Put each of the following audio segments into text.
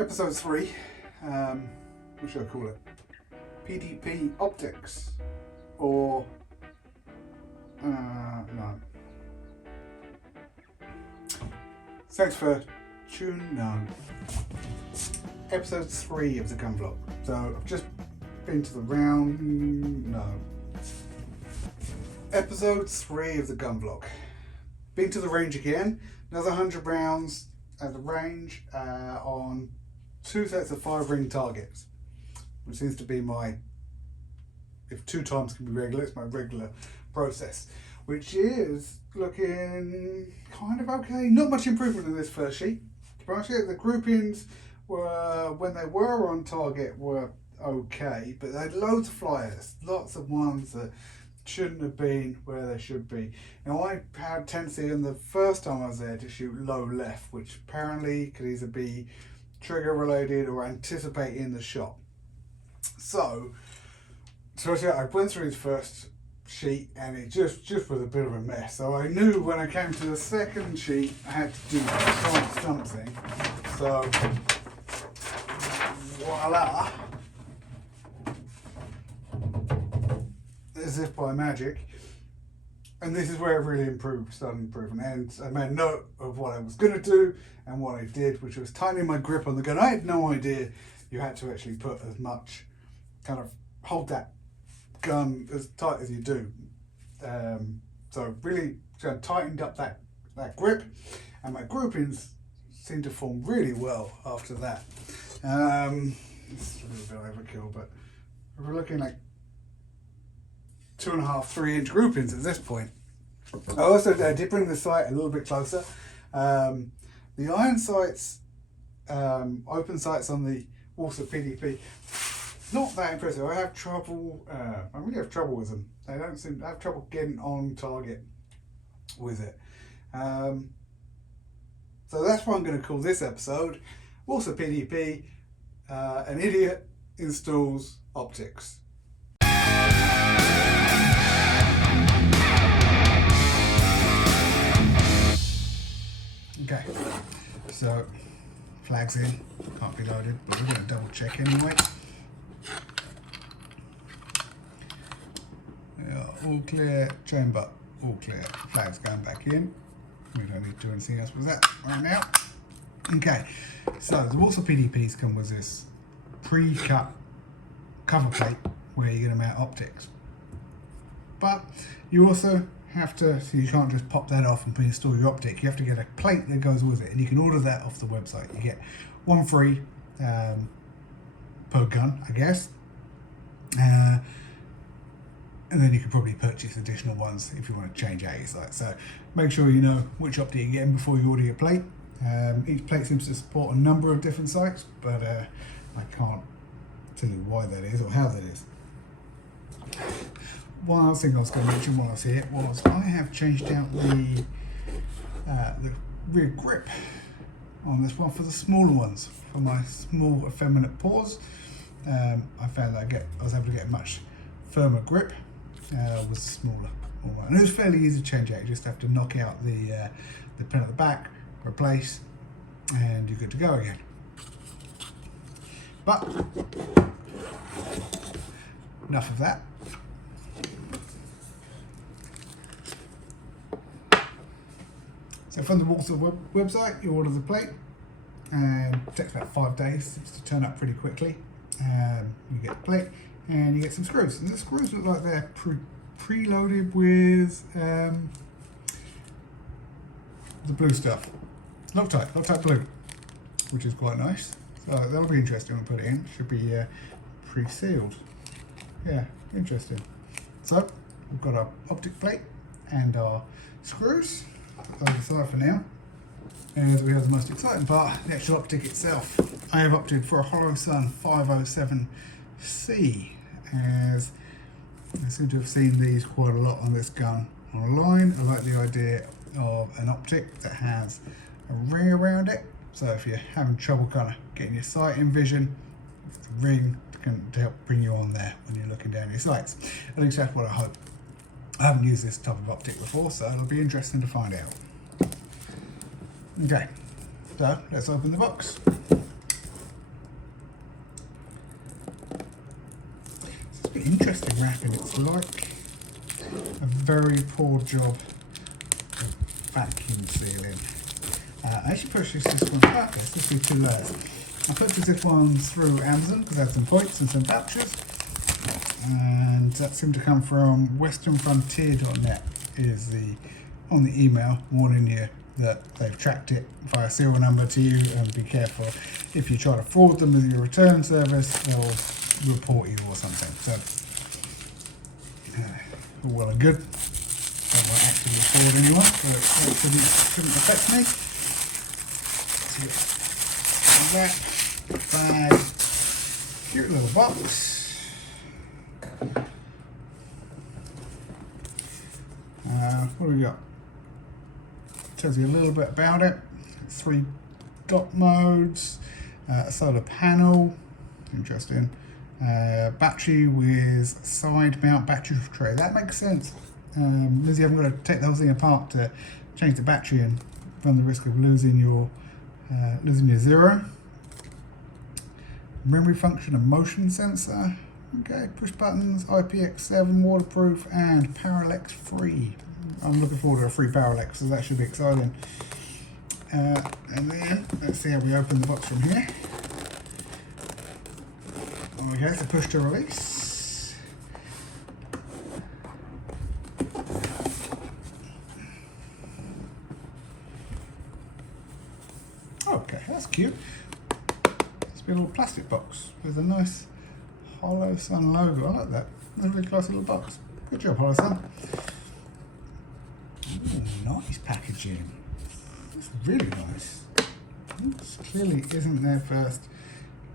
episode 3, what should I call it? PDP optics, or no. Thanks for tuning in. Episode 3 of the gun vlog. So I've just been to the round. Episode 3 of the gun vlog. Been to the range again. Another 100 rounds at the range on 2 sets of 5 ring targets, which seems to be my, if 2 times can be regular, it's my regular process, which is looking kind of okay. Not much improvement in this first sheet. The groupings were, when they were on target, were okay, but they had loads of flyers, lots of ones that shouldn't have been where they should be. Now, I had a tendency in the first time I was there to shoot low left, which apparently could either be trigger related or anticipating the shot. So I went through his first sheet and it just was a bit of a mess. So I knew when I came to the second sheet I had to do something. So voila, as if by magic, and this is where it really started improving. And I made note of what I was going to do and what I did, which was tightening my grip on the gun. I had no idea you had to actually put as much, kind of hold that gun as tight as you do. So really kind of tightened up that grip, and my groupings seemed to form really well after that. It's a little bit overkill, but we're looking like 2.5, 3 inch groupings at this point. I also did bring the sight a little bit closer. The iron sights, open sights on the Walther PDP, not that impressive. I have trouble, I really have trouble with them. They don't seem to have trouble getting on target with it. So that's what I'm going to call this episode, Walther PDP, an idiot installs optics. Okay, so flags in, can't be loaded, but we're going to double check anyway. Yeah, all clear, chamber, all clear, flags going back in. We don't need to do anything else with that right now. Okay, so the Walther PDPs come with this pre-cut cover plate where you're going to mount optics. But you also have to, so you can't just pop that off and install your optic. You have to get a plate that goes with it, and you can order that off the website. You get 1 free per gun, I guess. And then you can probably purchase additional ones if you want to change out your sight. So make sure you know which optic you're getting before you order your plate. Each plate seems to support a number of different sights, but I can't tell you why that is or how that is. One other thing I was going to mention while I was here was I have changed out the rear grip on this one for the smaller ones, for my small effeminate paws. I found that I was able to get a much firmer grip with smaller. And it was fairly easy to change out. You just have to knock out the pin at the back, replace, and you're good to go again. But enough of that. So from the Walther website, you order the plate, and it takes about 5 days to turn up pretty quickly. You get the plate, and you get some screws. And the screws look like they're preloaded with the blue stuff. Loctite blue, which is quite nice. So that'll be interesting when we put it in. Should be pre-sealed. Yeah, interesting. So we've got our optic plate and our screws. Put those aside for now. And we have the most exciting part, the actual optic itself. I have opted for a Holosun 507C, as I seem to have seen these quite a lot on this gun online. I like the idea of an optic that has a ring around it, so if you're having trouble kind of getting your sight in vision, the ring can help bring you on there when you're looking down your sights. At least that's what I hope. I haven't used this type of optic before, so it'll be interesting to find out. Okay, so let's open the box. interesting wrapping. It's like a very poor job of vacuum sealing. I actually purchased this one. Okay, so this will be 2 layers. I purchased this one through Amazon because I had some points and some vouchers, and that seemed to come from westernfrontier.net. Is the on the email warning you that they've tracked it via serial number to you, and be careful if you try to forward them with your return service, they'll report you or something. So all well and good. Don't want to actively forward anyone, so it shouldn't affect me. So that bag, cute little box. What do we got? Tells you a little bit about it. 3 dot modes, a solar panel, interesting. Battery with side mount battery tray. That makes sense. Means you haven't got to take the whole thing apart to change the battery and run the risk of losing your zero. Memory function and motion sensor. Okay, push buttons, IPX7, waterproof, and parallax free. I'm looking forward to a free parallax, so that should be exciting. And then let's see how we open the box from here. Okay, so push to release. Okay, that's cute. It's a little plastic box with a nice Holosun logo. I like that. That's a really classy little box. Good job, Holosun. Nice packaging. It's really nice. This clearly isn't their first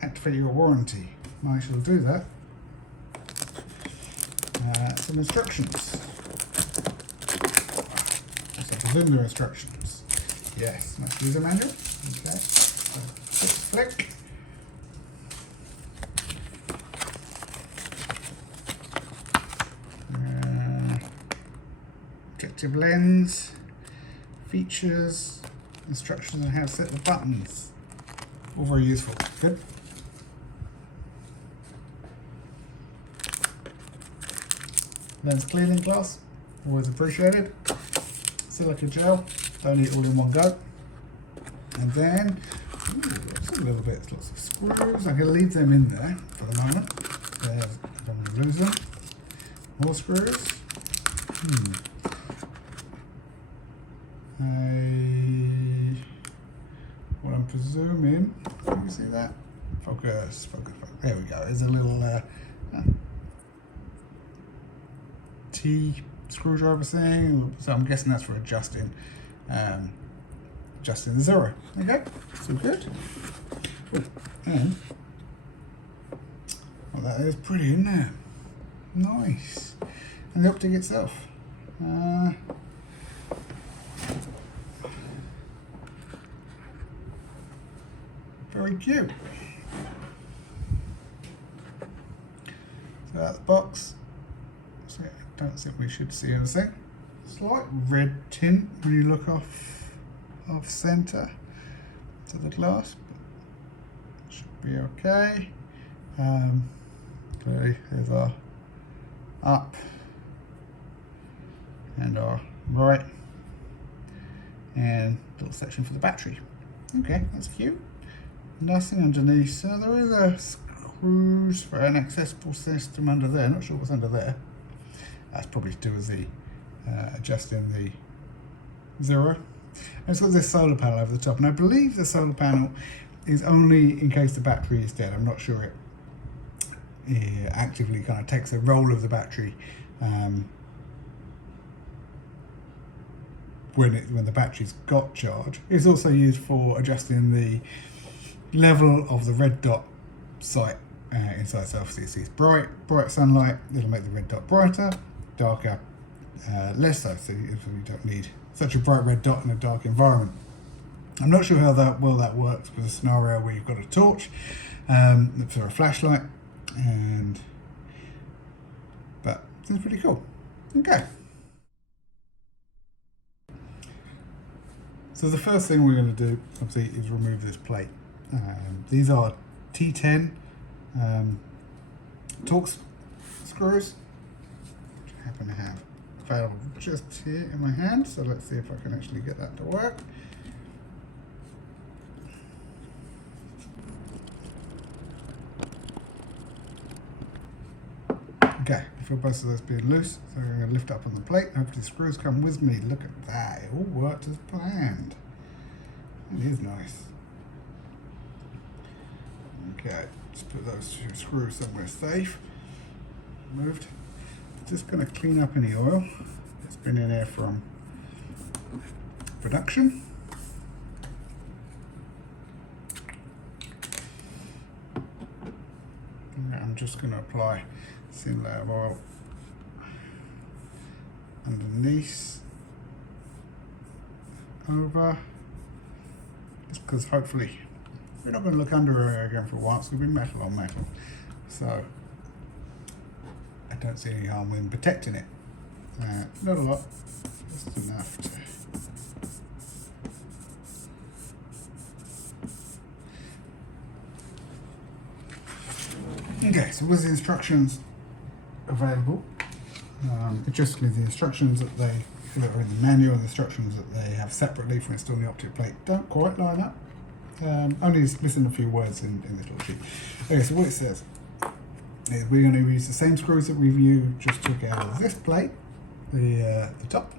activate your warranty. I shall do that. Some instructions. I presume they're instructions. Yes, nice user manual. Okay. So, flick. Objective lens, features, instructions on how to set the buttons. All very useful. Good. Lens cleaning glass, always appreciated. Silica gel, don't eat all in one go. And then, lots a little bit, lots of screws. I'm going to leave them in there for the moment. There's, I don't want to lose them. More screws. What I'm presuming, can you see that? Focus. There we go. There's a little T screwdriver thing. So I'm guessing that's for adjusting the zero. Okay, so good. And well, that is pretty, isn't it? Nice. And the optic itself. Very cute. So out of the box. So I don't think we should see anything. Slight red tint when you look off center to the glass, but should be okay. Okay, there's our up and our right, and little section for the battery. Okay, that's cute. Nothing underneath. So there is a screws for an accessible system under there. Not sure what's under there. That's probably to do with the adjusting the zero. And it's got this solar panel over the top, and I believe the solar panel is only in case the battery is dead. I'm not sure it actively kind of takes the role of the battery when the battery's got charge. It's also used for adjusting the level of the red dot sight inside. So obviously it's bright sunlight, it'll make the red dot brighter, darker less so you don't need such a bright red dot in a dark environment. I'm not sure how well that works with a scenario where you've got a torch for a flashlight, but it's pretty cool. Okay. So the first thing we're going to do, obviously, is remove this plate. These are T10 Torx screws, which I happen to have available just here in my hand. So let's see if I can actually get that to work. Okay, I feel both of those being loose, so I'm going to lift up on the plate. Hopefully the screws come with me. Look at that, it all worked as planned. It is nice. Okay, just put those two screws somewhere safe. Moved. Just going to clean up any oil that's been in there from production. And I'm just going to apply a thin layer of oil underneath, over, just because hopefully we're not going to look under her again for a while. It's going to be metal on metal, so I don't see any harm in protecting it. Not a lot, just enough to. Okay, so with the instructions available, it just gives the instructions that they are in the manual, and the instructions that they have separately for installing the optic plate don't quite line up. Only missing a few words in this little sheet. Okay, so what it says is we're going to use the same screws that we just took out of this plate, the top,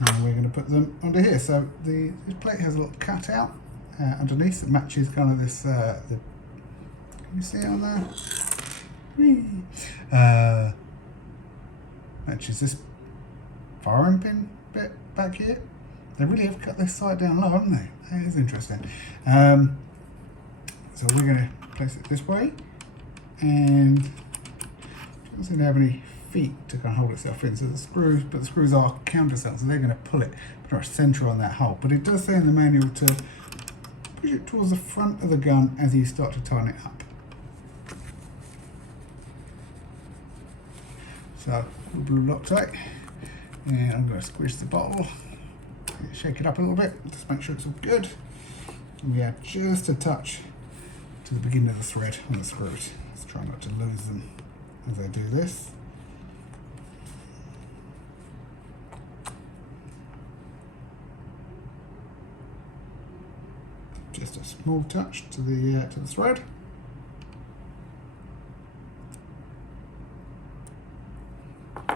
and we're going to put them under here. So this plate has a little cutout underneath that matches kind of this. Can you see it on there? Matches this firing pin bit back here. They really have cut this side down low, haven't they? That is interesting. So we're going to place it this way, and it doesn't seem to have any feet to kind of hold itself in. So the screws, but the screws are countersunk, so they're going to pull it pretty much central on that hole. But it does say in the manual to push it towards the front of the gun as you start to tighten it up. So blue Loctite, and I'm going to squish the bottle, shake it up a little bit, just make sure it's all good. And we add just a touch to the beginning of the thread on the screws. Let's try not to lose them as I do this. Just a small touch to the thread.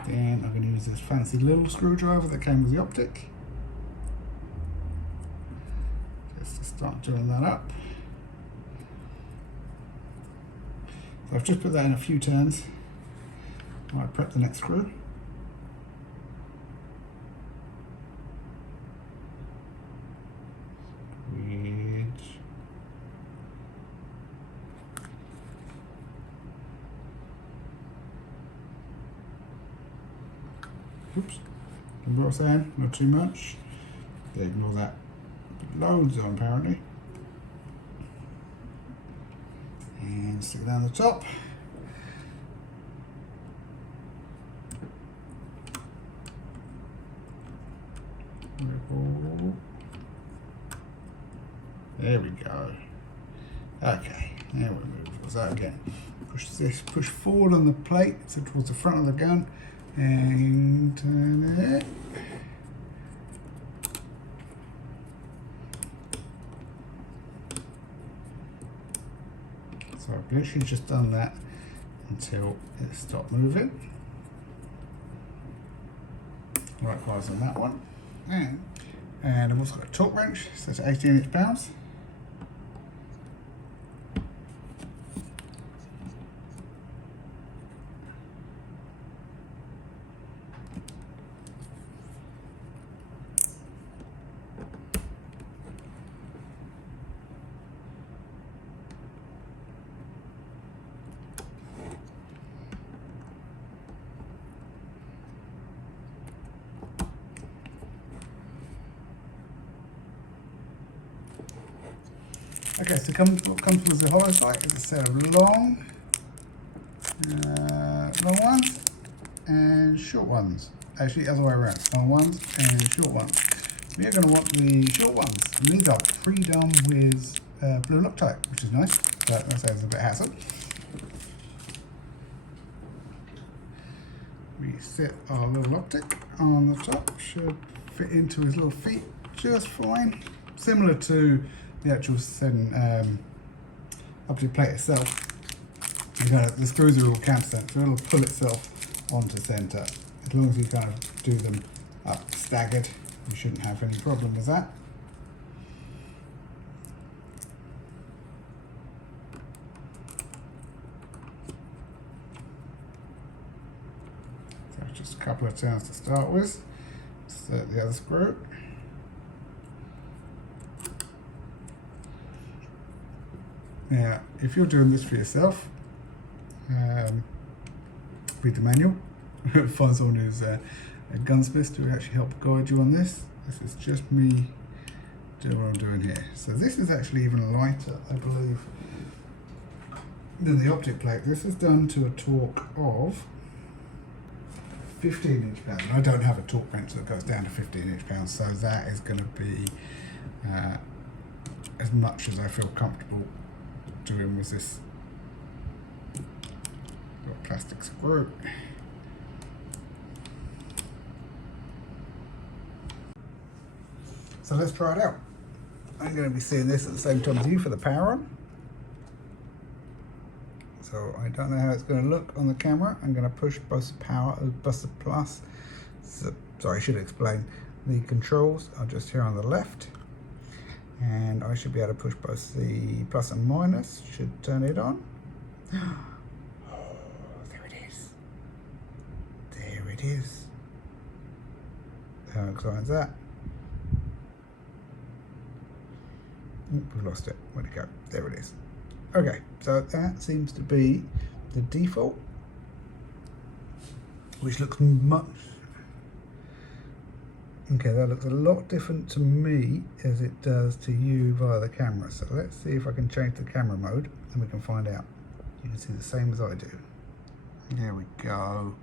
Then I'm going to use this fancy little screwdriver that came with the optic, just to start doing that up. So I've just put that in a few turns while I prep the next screw. Oops, remember what I was saying? Not too much. They ignore that. Loads on apparently. And stick it down the top. There we go. Okay, now we move. So again, push forward on the plate, so towards the front of the gun. And turn it. So I've literally just done that until it stopped moving. Likewise on that one. And I've also got a torque wrench set to 18 inch-pounds. Okay, so what comes with the Holosun is a set of long ones and short ones. Actually, other way around, long ones and short ones. We're going to want the short ones, and these are pre-done with blue Loctite, which is nice, but that saves a bit of hassle. set our little optic on the top. Should fit into his little feet just fine. Similar to the actual optic plate itself. The screws are all countersunk, so it'll pull itself onto centre. As long as you kind of do them up staggered, you shouldn't have any problem with that. So just a couple of turns to start with. Insert the other screw. Now, if you're doing this for yourself, read the manual. Find someone who's a gunsmith to actually help guide you on this. This is just me doing what I'm doing here. So this is actually even lighter, I believe, than the optic plate. This is done to a torque of 15 inch-pounds. I don't have a torque wrench that goes down to 15 inch-pounds, so that is going to be as much as I feel comfortable doing with this little plastic screw. So let's try it out. I'm going to be seeing this at the same time as you for the power on. So I don't know how it's going to look on the camera. I'm going to push both the power, both the plus. So, sorry, I should explain the controls are just here on the left. And I should be able to push both the plus and minus. Should turn it on. Oh, there it is. There it is. How exciting is that? We've lost it. Where'd it go? There it is. Okay, so that seems to be the default, which looks much... Okay, that looks a lot different to me as it does to you via the camera. So let's see if I can change the camera mode and we can find out. You can see the same as I do. There we go.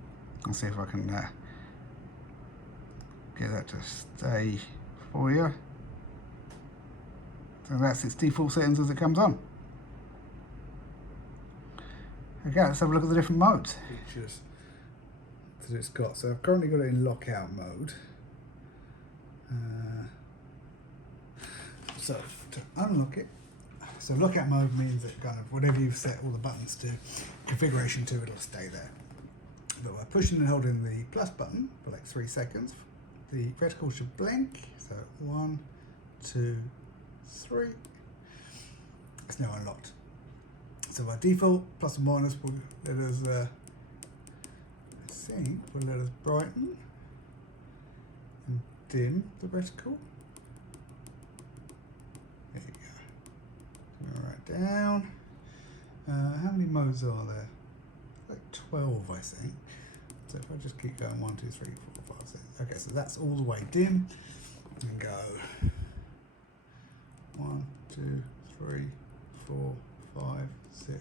I'll see if I can get that to stay for you. So that's its default settings as it comes on. Okay, let's have a look at the different modes. Features that it's got. So I've currently got it in lockout mode. So to unlock it, so lockout mode means that kind of whatever you've set all the buttons to, configuration to, it'll stay there. But by pushing and holding the plus button for like 3 seconds, the reticle should blink. So 1, 2, 3. It's now unlocked. So by default, plus and minus will let us, I think, will let us brighten and dim the reticle. There you go. Right down. How many modes are there? Like 12, I think. So if I just keep going, 1, 2, 3, 4, 5, 6. Okay, so that's all the way dim. And go 1, 2, 3, 4, 5, 6,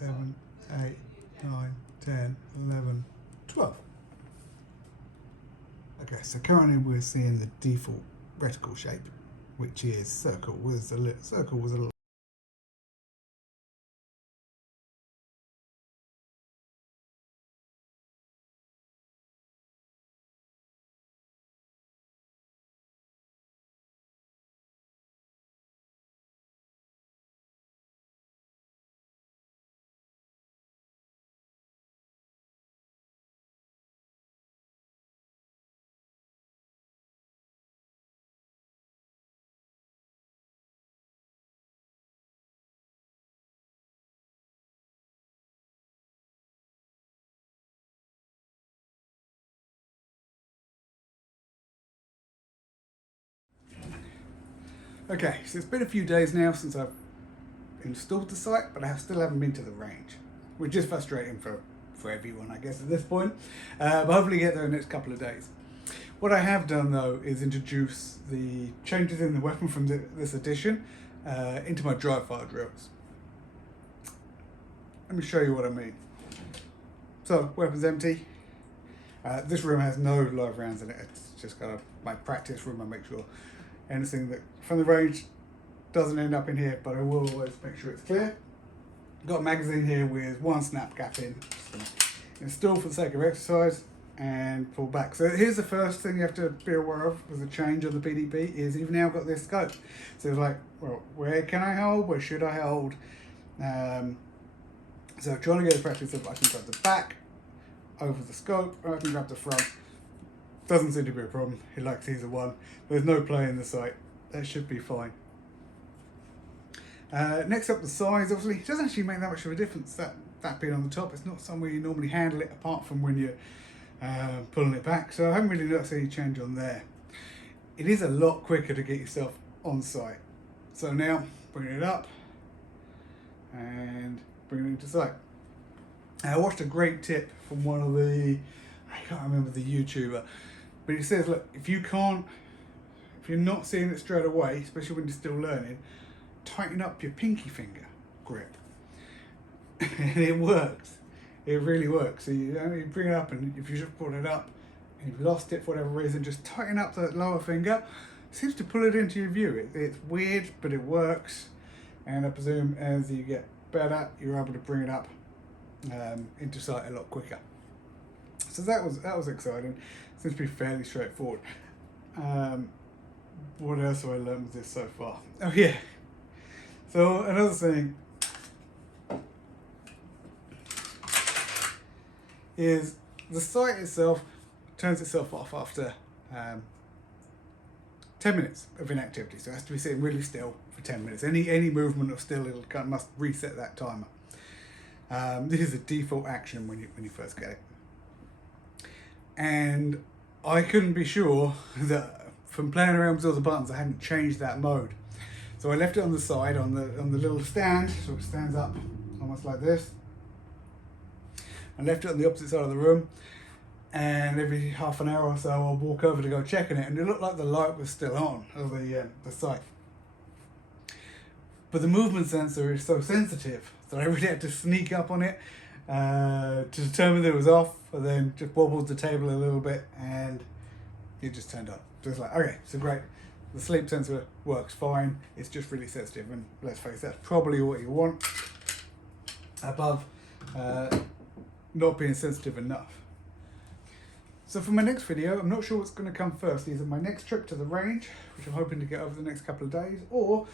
7, 8, 9, 10, 11, 12. Okay, so currently we're seeing the default reticle shape, which is circle with a little Okay, so it's been a few days now since I've installed the site, but I still haven't been to the range, which is frustrating for everyone, I guess, at this point. But hopefully get there in the next couple of days. What I have done, though, is introduce the changes in the weapon from this edition into my dry fire drills. Let me show you what I mean. So, weapon's empty. This room has no live rounds in it. It's just kind of my practice room. I make sure anything that from the range doesn't end up in here, but I will always make sure it's clear. Got a magazine here with 1 snap cap in. Installed for the sake of exercise. and pull back. So here's the first thing you have to be aware of with the change on the PDP is you've now got this scope. So it's like, well, where can I hold? Where should I hold? So trying to get the practice of I can grab the back over the scope, or I can grab the front. Doesn't seem to be a problem. He likes either one. There's no play in the sight. That should be fine. Next up, the size. Obviously, it doesn't actually make that much of a difference, that being on the top. It's not somewhere you normally handle it apart from when you're pulling it back. So I haven't really noticed any change on there. It is a lot quicker to get yourself on site. So now, bringing it up and bringing it into sight. I watched a great tip from one of the, I can't remember the YouTuber, but he says, look, if you're not seeing it straight away, especially when you're still learning, tighten up your pinky finger grip. And it works. It really works. So you bring it up, and if you just pull it up and you've lost it for whatever reason, just tighten up that lower finger. It seems to pull it into your view. It's weird, but it works. And I presume as you get better, you're able to bring it up into sight a lot quicker. So that was exciting. Seems to be fairly straightforward. What else have I learned with this so far? Oh yeah. So another thing is the sight itself turns itself off after 10 minutes of inactivity. So it has to be sitting really still for 10 minutes. Any movement of still, must reset that timer. This is a default action when you first get it. And I couldn't be sure that from playing around with all the buttons I hadn't changed that mode. So I left it on the side on the little stand, so it stands up almost like this. I left it on the opposite side of the room, and every half an hour or so I'll walk over to go checking it, and it looked like the light was still on of the sight. But the movement sensor is so sensitive that I really had to sneak up on it to determine that it was off, and then just wobbled the table a little bit, and it just turned on. So it's like, okay, so great. The sleep sensor works fine. It's just really sensitive, and let's face it, that's probably what you want above not being sensitive enough. So for my next video, I'm not sure what's going to come first. Either my next trip to the range, which I'm hoping to get over the next couple of days, or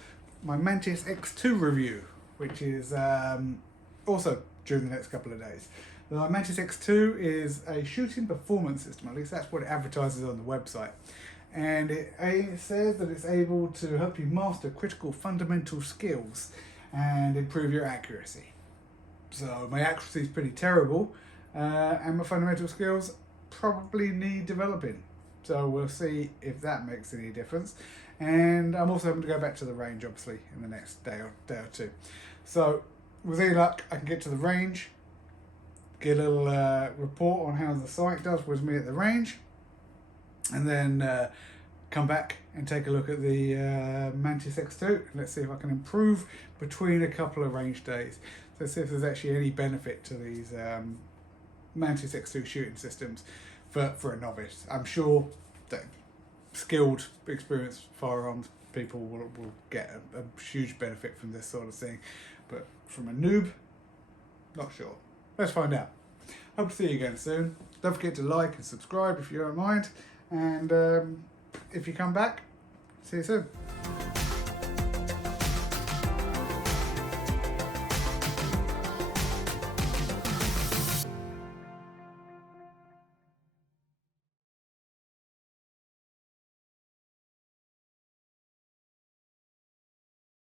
my Mantis X2 review, which is also during the next couple of days. The Mantis X2 is a shooting performance system, at least that's what it advertises on the website. And it says that it's able to help you master critical fundamental skills and improve your accuracy. So my accuracy is pretty terrible, and my fundamental skills probably need developing. So we'll see if that makes any difference. And I'm also having to go back to the range, obviously, in the next day or two. So with any luck, I can get to the range, get a little report on how the sight does with me at the range, and then come back and take a look at the Mantis X2. And let's see if I can improve between a couple of range days. So let's see if there's actually any benefit to these Mantis X2 shooting systems for a novice. I'm sure that skilled, experienced firearms people will get a huge benefit from this sort of thing. But from a noob, not sure. Let's find out. Hope to see you again soon. Don't forget to like and subscribe if you don't mind. And if you come back, see you soon.